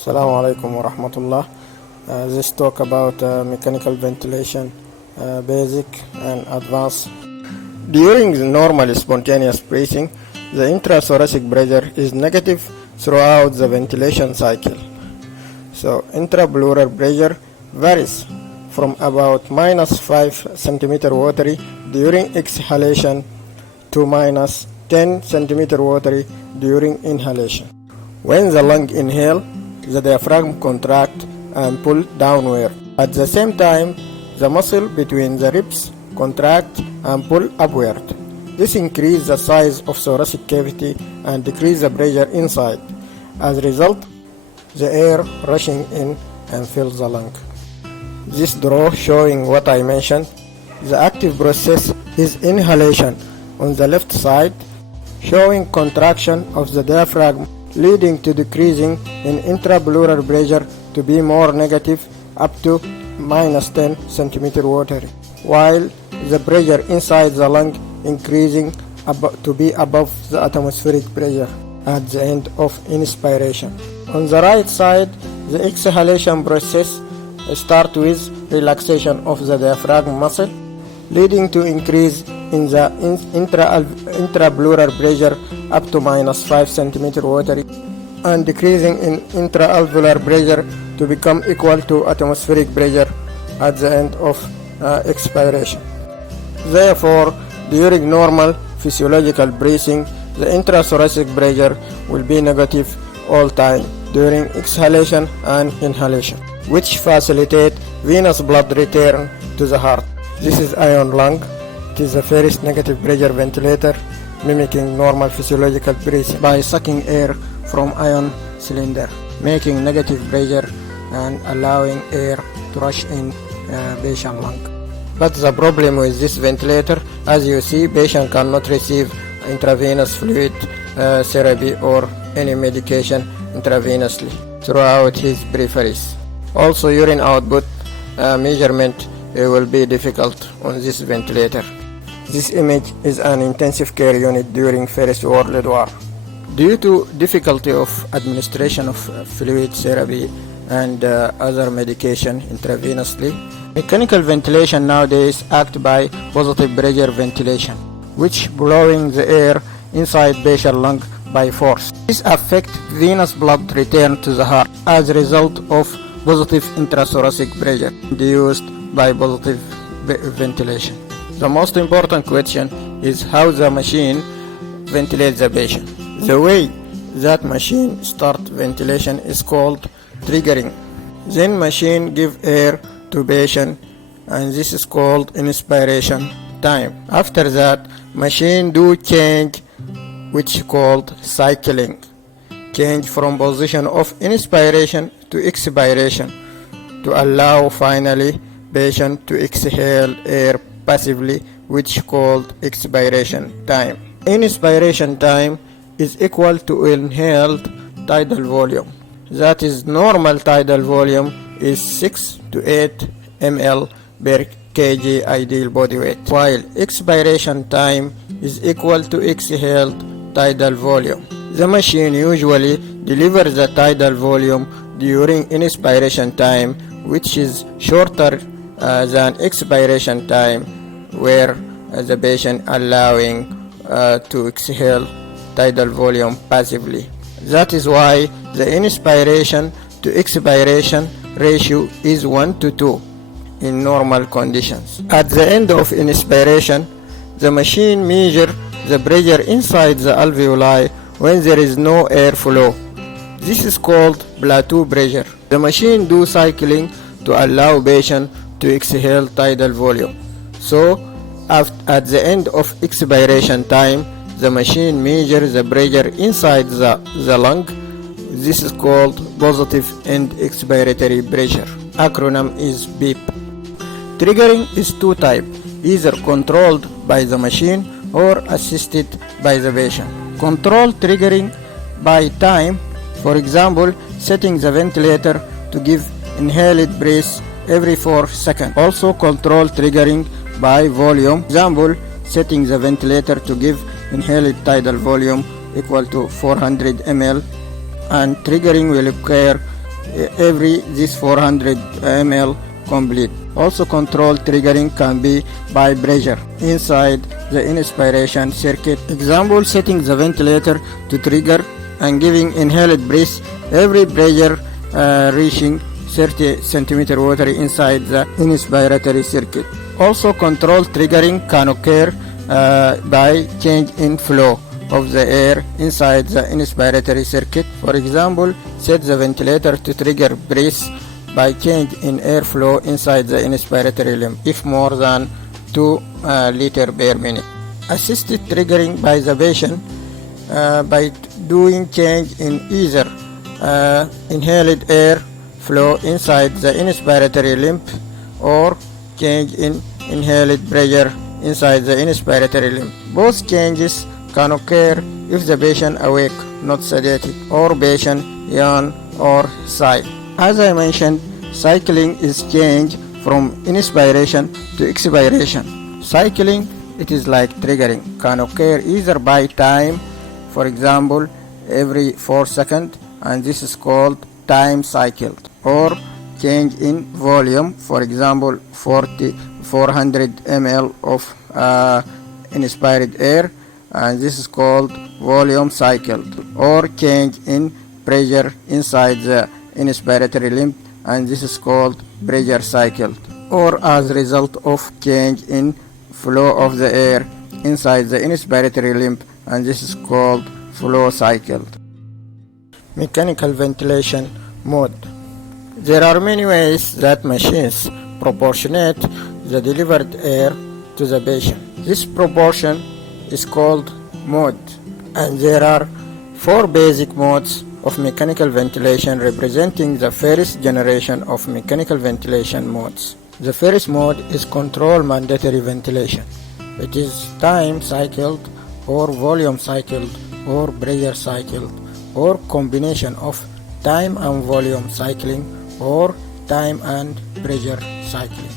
Assalamu alaikum wa rahmatullah. This talk about mechanical ventilation, basic and advanced. During the normal spontaneous breathing, the intrathoracic pressure is negative throughout the ventilation cycle. So intrapleural pressure varies from about minus 5 centimeter watery during exhalation to minus 10 centimeter watery during inhalation. When the lung inhale, the diaphragm contract and pull downward. At the same time, the muscle between the ribs contract and pull upward. This increases the size of thoracic cavity and decreases the pressure inside. As a result, the air rushing in and fills the lung. This draw showing what I mentioned. The active process is inhalation on the left side, showing contraction of the diaphragm, leading to decreasing in intrapleural pressure to be more negative up to minus 10 centimeter watery, while the pressure inside the lung increasing to be above the atmospheric pressure at the end of inspiration. On the right side, the exhalation process starts with relaxation of the diaphragm muscle, leading to increase in the intrapleural pressure up to minus 5 centimeter watery, and decreasing in intraalveolar pressure to become equal to atmospheric pressure at the end of expiration. Therefore, during normal physiological breathing, the intrathoracic pressure will be negative all time during exhalation and inhalation, which facilitate venous blood return to the heart. This is ion lung. It is the first negative pressure ventilator, mimicking normal physiological breathing by sucking air from ion cylinder, making negative pressure and allowing air to rush in patient lung. But the problem with this ventilator, as you see, patient cannot receive intravenous fluid therapy or any medication intravenously throughout his peripheries. Also, urine output measurement will be difficult on this ventilator. This image is an intensive care unit during First World War. Due to difficulty of administration of fluid therapy and other medication intravenously, mechanical ventilation nowadays act by positive pressure ventilation, which blowing the air inside patient lung by force. This affects venous blood return to the heart as a result of positive intrathoracic pressure induced by positive ventilation. The most important question is how the machine ventilates the patient. The way that machine start ventilation is called triggering. Then machine give air to patient, and this is called inspiration time. After that, machine do change, which called cycling. Change from position of inspiration to expiration to allow finally patient to exhale air passively, which called expiration time. Inspiration time is equal to inhaled tidal volume. That is, normal tidal volume is 6 to 8 ml per kg ideal body weight, while expiration time is equal to exhaled tidal volume. The machine usually delivers the tidal volume during inspiration time, which is shorter than expiration time, where the patient allowing to exhale tidal volume passively. That is why the inspiration to expiration ratio is 1 to 2 in normal conditions. At the end of inspiration, the machine measures the pressure inside the alveoli when there is no airflow. This is called plateau pressure. The machine do cycling to allow patient to exhale tidal volume. So, at the end of expiration time, the machine measures the pressure inside the lung. This is called positive end expiratory pressure. Acronym is BEEP. Triggering is two types, either controlled by the machine or assisted by the patient. Control triggering by time, for example, setting the ventilator to give inhaled breath every 4 seconds. Also control triggering by volume, example, setting the ventilator to give inhaled tidal volume equal to 400 ml, and triggering will occur every this 400 ml complete. Also, control triggering can be by pressure inside the inspiration circuit. Example, setting the ventilator to trigger and giving inhaled breath every pressure reaching 30 centimeter water inside the inspiratory circuit. Also, control triggering can occur by change in flow of the air inside the inspiratory circuit. For example, set the ventilator to trigger breath by change in airflow inside the inspiratory limb if more than 2 liters per minute. Assisted triggering by the patient by doing change in either inhaled air flow inside the inspiratory limb or change in inhaled pressure inside the inspiratory limb. Both changes can occur if the patient awake, not sedated, or patient yawn or sigh. As I mentioned, cycling is change from inspiration to expiration. Cycling, it is like triggering, can occur either by time, for example, every 4 seconds, and this is called time cycle, or change in volume, for example, 400 ml of inspired air, and this is called volume cycle, or change in pressure inside the inspiratory limb, and this is called pressure cycle, or as a result of change in flow of the air inside the inspiratory limb, and this is called flow cycle. Mechanical ventilation mode. There are many ways that machines proportionate the delivered air to the patient. This proportion is called mode, and there are 4 basic modes of mechanical ventilation representing the first generation of mechanical ventilation modes. The first mode is control mandatory ventilation. It is time cycled or volume cycled or pressure cycled or combination of time and volume cycling or time and pressure cycling.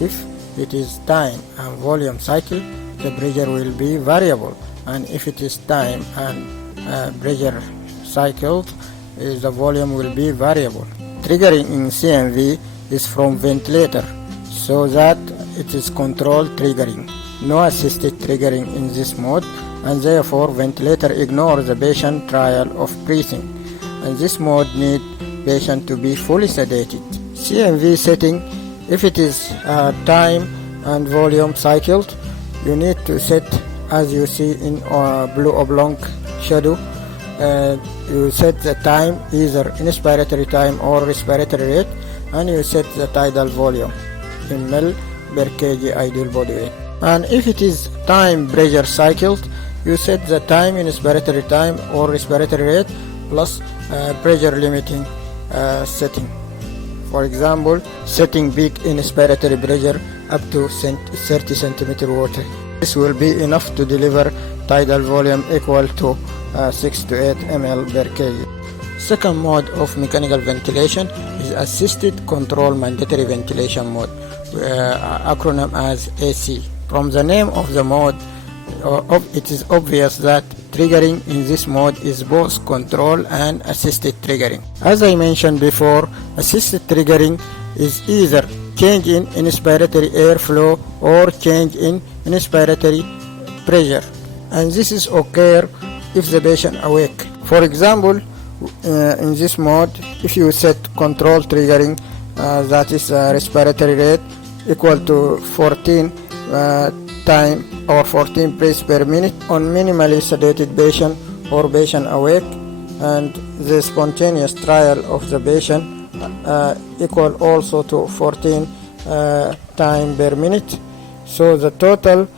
If it is time and volume cycle, the pressure will be variable, and if it is time and pressure cycled, the volume will be variable. Triggering in CMV is from ventilator, so that it is controlled triggering. No assisted triggering in this mode, and therefore ventilator ignores the patient trial of breathing, and this mode need patient to be fully sedated. CMV setting, if it is time and volume cycled, you need to set, as you see in blue oblong shadow, you set the time, either inspiratory time or respiratory rate, and you set the tidal volume in ml per kg ideal body weight. And if it is time pressure cycled, you set the time inspiratory time or respiratory rate plus pressure limiting setting. For example, setting peak inspiratory pressure up to 30 centimeter water. This will be enough to deliver tidal volume equal to 6 to 8 ml per kg. Second mode of mechanical ventilation is assisted control mandatory ventilation mode, acronym as AC. From the name of the mode, it is obvious that triggering in this mode is both control and assisted triggering. As I mentioned before, assisted triggering is either change in inspiratory airflow or change in inspiratory pressure, and this is occur if the patient awake. For example, in this mode, if you set control triggering, that is respiratory rate equal to 14 time or 14 breaths per minute on minimally sedated patient or patient awake, and the spontaneous trial of the patient equal also to 14 time per minute, so the total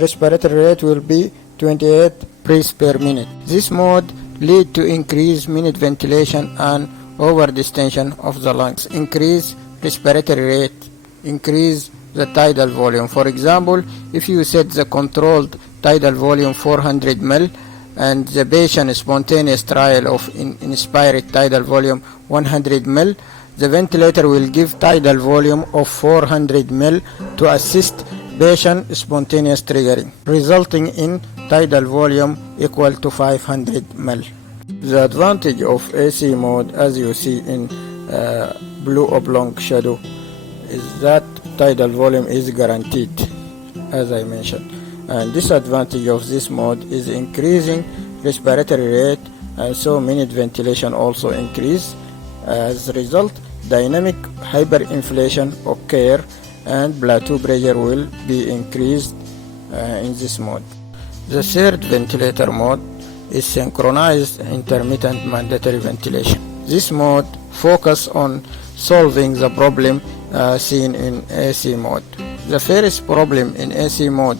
respiratory rate will be 28 breaths per minute. This mode lead to increased minute ventilation and over distension of the lungs, increase respiratory rate, increase the tidal volume. For example, if you set the controlled tidal volume 400 ml and the patient spontaneous trial of inspired tidal volume 100 ml, the ventilator will give tidal volume of 400 ml to assist patient spontaneous triggering, resulting in tidal volume equal to 500 ml. The advantage of AC mode, as you see in blue oblong shadow is that tidal volume is guaranteed, as I mentioned. And disadvantage of this mode is increasing respiratory rate, and so minute ventilation also increase. As a result, dynamic hyperinflation occur and plateau pressure will be increased in this mode. The third ventilator mode is synchronized intermittent mandatory ventilation. This mode focuses on solving the problem seen in AC mode. The first problem in AC mode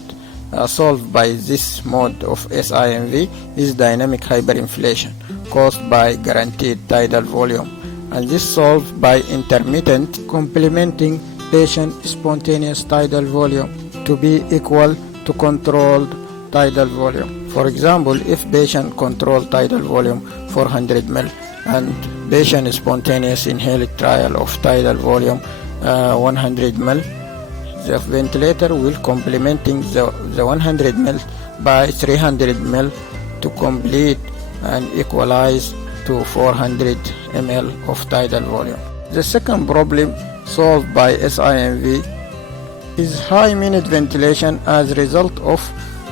solved by this mode of SIMV is dynamic hyperinflation caused by guaranteed tidal volume, and this solved by intermittent complementing patient spontaneous tidal volume to be equal to controlled tidal volume. For example, if patient controlled tidal volume 400 ml and patient spontaneous inhaled trial of tidal volume 100 ml, the ventilator will complementing the 100 ml by 300 ml to complete and equalize to 400 ml of tidal volume. The second problem solved by SIMV is high minute ventilation as a result of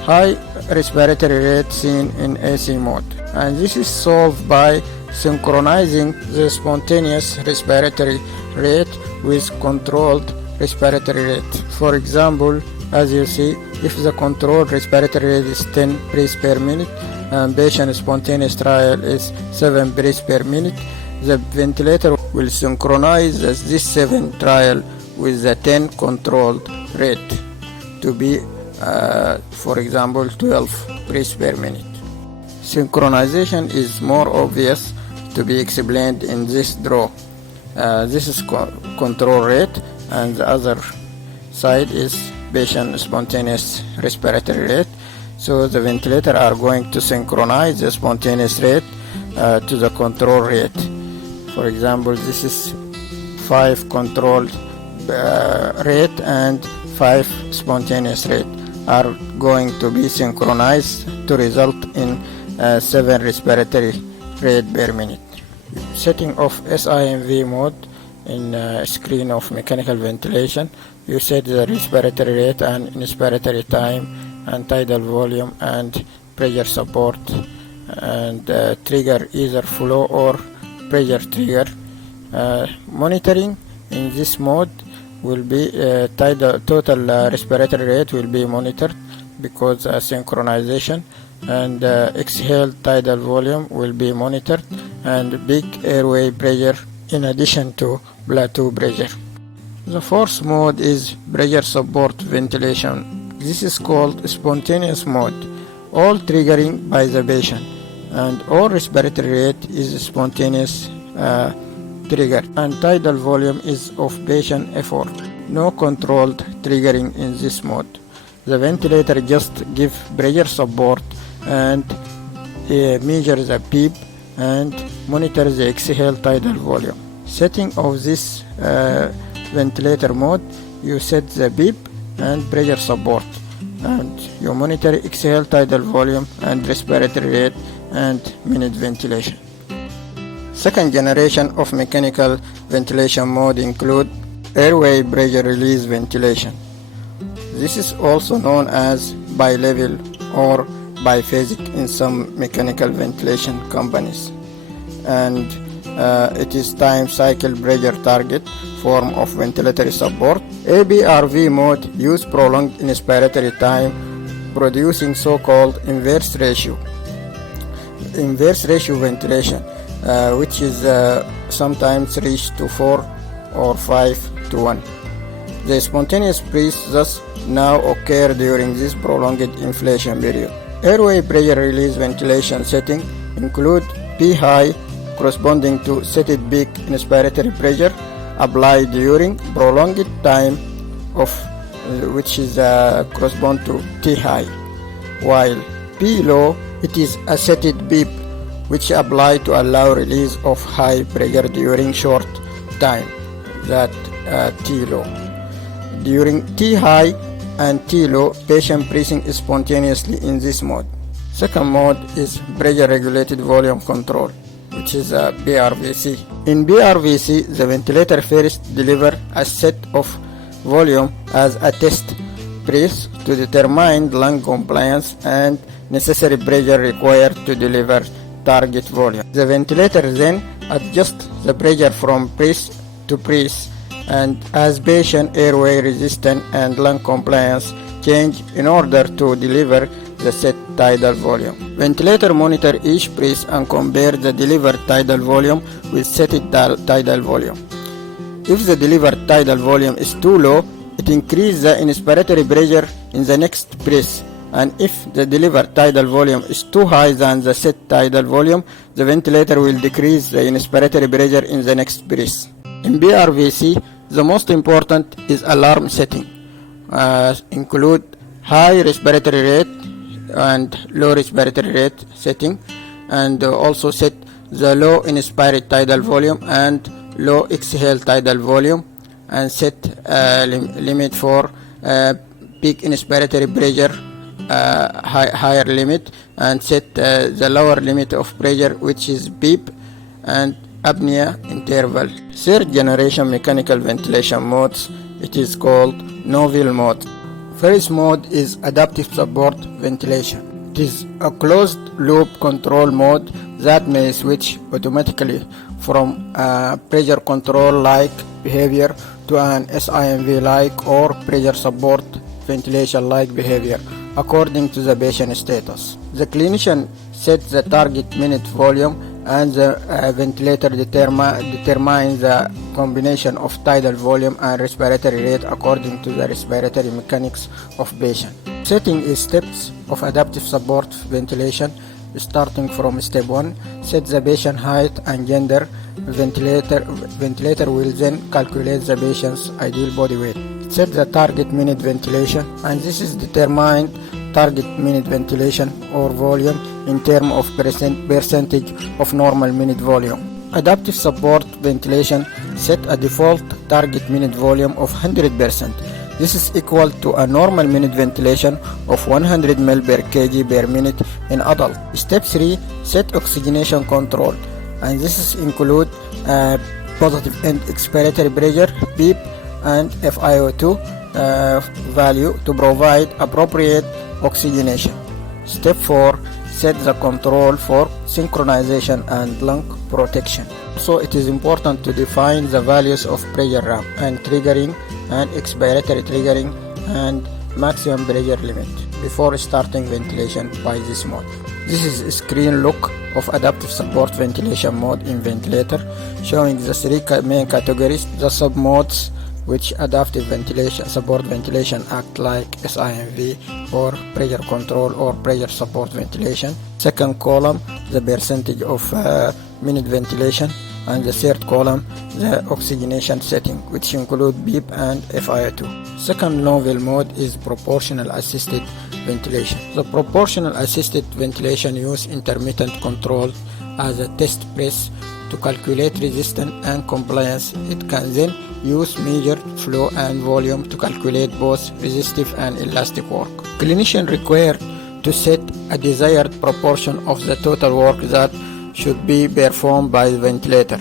high respiratory rate seen in AC mode, and this is solved by synchronizing the spontaneous respiratory rate with controlled respiratory rate. For example, as you see, if the controlled respiratory rate is 10 breaths per minute and patient spontaneous trial is 7 breaths per minute, the ventilator will synchronize this 7 trial with the 10 controlled rate to be for example 12 breaths per minute. Synchronization is more obvious to be explained in this draw. This is control rate, and the other side is patient spontaneous respiratory rate. So the ventilator are going to synchronize the spontaneous rate to the control rate. For example, this is 5 controlled rate and 5 spontaneous rate are going to be synchronized to result in 7 respiratory rate per minute. Setting of SIMV mode in screen of mechanical ventilation, you set the respiratory rate and inspiratory time and tidal volume and pressure support, and trigger either flow or pressure trigger. Monitoring in this mode will be total respiratory rate will be monitored because synchronization, and exhale tidal volume will be monitored, and peak airway pressure in addition to plateau pressure. The fourth mode is pressure support ventilation. This is called spontaneous mode, all triggering by the patient, and all respiratory rate is spontaneous trigger, and tidal volume is of patient effort. No controlled triggering in this mode. The ventilator just give pressure support and measure the PEEP and monitor the exhale tidal volume. Setting of this ventilator mode, you set the PEEP and pressure support, and you monitor exhale tidal volume and respiratory rate and minute ventilation. Second generation of mechanical ventilation mode include airway pressure release ventilation. This is also known as bi-level or biphasic in some mechanical ventilation companies, and it is time cycle pressure target form of ventilatory support. ABRV mode use prolonged inspiratory time, producing so-called inverse ratio ventilation, which is sometimes reached to 4 or 5 to 1. The spontaneous breath thus now occur during this prolonged inflation period. Airway pressure release ventilation setting include P high corresponding to set peak inspiratory pressure applied during prolonged time of which is correspond to T high, while P low it is a set PEEP which apply to allow release of high pressure during short time, that T low. During T high and T low, patient breathing spontaneously in this mode. Second mode is pressure regulated volume control, which is a BRVC. In BRVC, the ventilator first delivers a set of volume as a test press to determine lung compliance and necessary pressure required to deliver target volume. The ventilator then adjusts the pressure from press to press and as patient airway resistance and lung compliance change in order to deliver the set tidal volume. Ventilator monitor each press and compare the delivered tidal volume with set tidal volume. If the delivered tidal volume is too low, it increases the inspiratory pressure in the next press, and if the delivered tidal volume is too high than the set tidal volume, the ventilator will decrease the inspiratory pressure in the next press. In BRVC, the most important is alarm setting, include high respiratory rate and low respiratory rate setting, and also set the low inspired tidal volume and low exhale tidal volume, and set limit for peak inspiratory pressure higher limit, and set the lower limit of pressure, which is PEEP, and apnea interval. Third generation mechanical ventilation modes, it is called Novell mode. First mode is adaptive support ventilation. It is a closed loop control mode that may switch automatically from pressure control like behavior to an SIMV like or pressure support ventilation like behavior according to the patient status. The clinician sets the target minute volume and the ventilator determines the combination of tidal volume and respiratory rate according to the respiratory mechanics of patient. Setting is steps of adaptive support ventilation. Starting from step 1, set the patient height and gender. Ventilator will then calculate the patient's ideal body weight. Set the target minute ventilation, and this is determined target minute ventilation or volume in terms of percentage of normal minute volume. Adaptive support ventilation set a default target minute volume of 100%. This is equal to a normal minute ventilation of 100 ml per kg per minute in adult. Step 3, set oxygenation control, and this is include positive end expiratory pressure, PEEP, and FiO2 value to provide appropriate oxygenation. Step 4, set the control for synchronization and lung protection. So it is important to define the values of pressure ramp and triggering and expiratory triggering and maximum pressure limit before starting ventilation by this mode. This is a screen look of adaptive support ventilation mode in ventilator, showing the three main categories, the sub modes which adaptive ventilation support ventilation act like SIMV or pressure control or pressure support ventilation. Second column, the percentage of minute ventilation, and the third column, the oxygenation setting, which include PEEP and FiO2. Second Novell mode is proportional assisted ventilation. The proportional assisted ventilation use intermittent control as a test press to calculate resistance and compliance. It can then use measured flow and volume to calculate both resistive and elastic work. Clinician required to set a desired proportion of the total work that should be performed by the ventilator.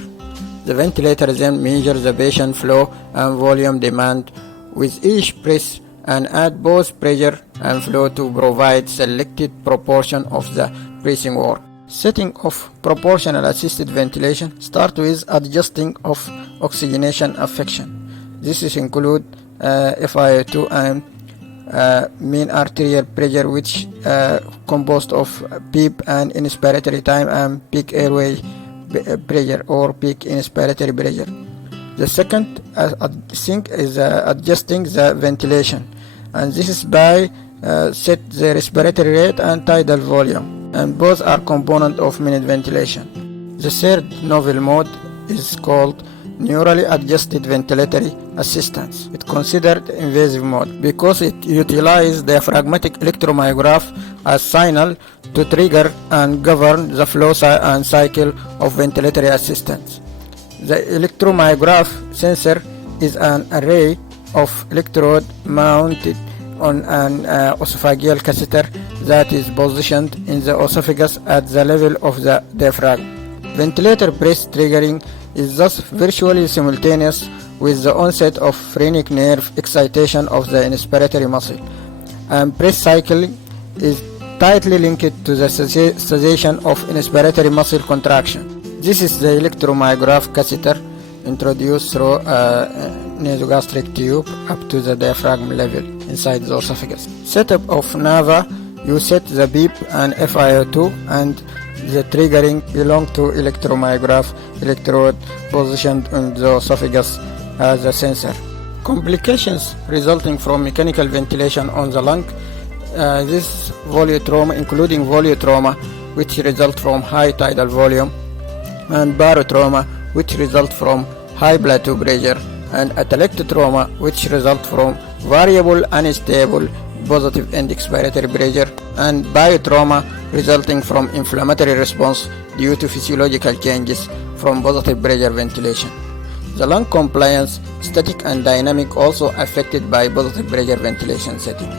The ventilator then measures the patient flow and volume demand with each press and add both pressure and flow to provide selected proportion of the pressing work. Setting of proportional assisted ventilation start with adjusting of oxygenation affection. This is include FiO2 and mean arterial pressure, which composed of PEEP and inspiratory time and peak airway pressure or peak inspiratory pressure. The second thing is adjusting the ventilation, and this is by set the respiratory rate and tidal volume, and both are component of minute ventilation. The third Novell mode is called neurally adjusted ventilatory assistance. It considered invasive mode because it utilizes diaphragmatic electromyograph as signal to trigger and govern the flow and cycle of ventilatory assistance. The electromyograph sensor is an array of electrode mounted on an esophageal catheter that is positioned in the esophagus at the level of the diaphragm. Ventilator breath triggering is thus virtually simultaneous with the onset of phrenic nerve excitation of the inspiratory muscle, and breath cycling is tightly linked to the cessation of inspiratory muscle contraction. This is the electromyograph catheter introduced through a nasogastric tube up to the diaphragm level inside the esophagus. Setup of NAVA: you set the beep and FiO2, and the triggering belong to electromyograph electrode positioned in the esophagus as a sensor. Complications resulting from mechanical ventilation on the lung: this volutrauma, including volutrauma, which result from high tidal volume, and barotrauma, which result from high plateau pressure, and atelectasis trauma, which result from variable unstable positive end expiratory pressure, and biotrauma resulting from inflammatory response due to physiological changes from positive pressure ventilation. The lung compliance, static and dynamic, also affected by positive pressure ventilation setting.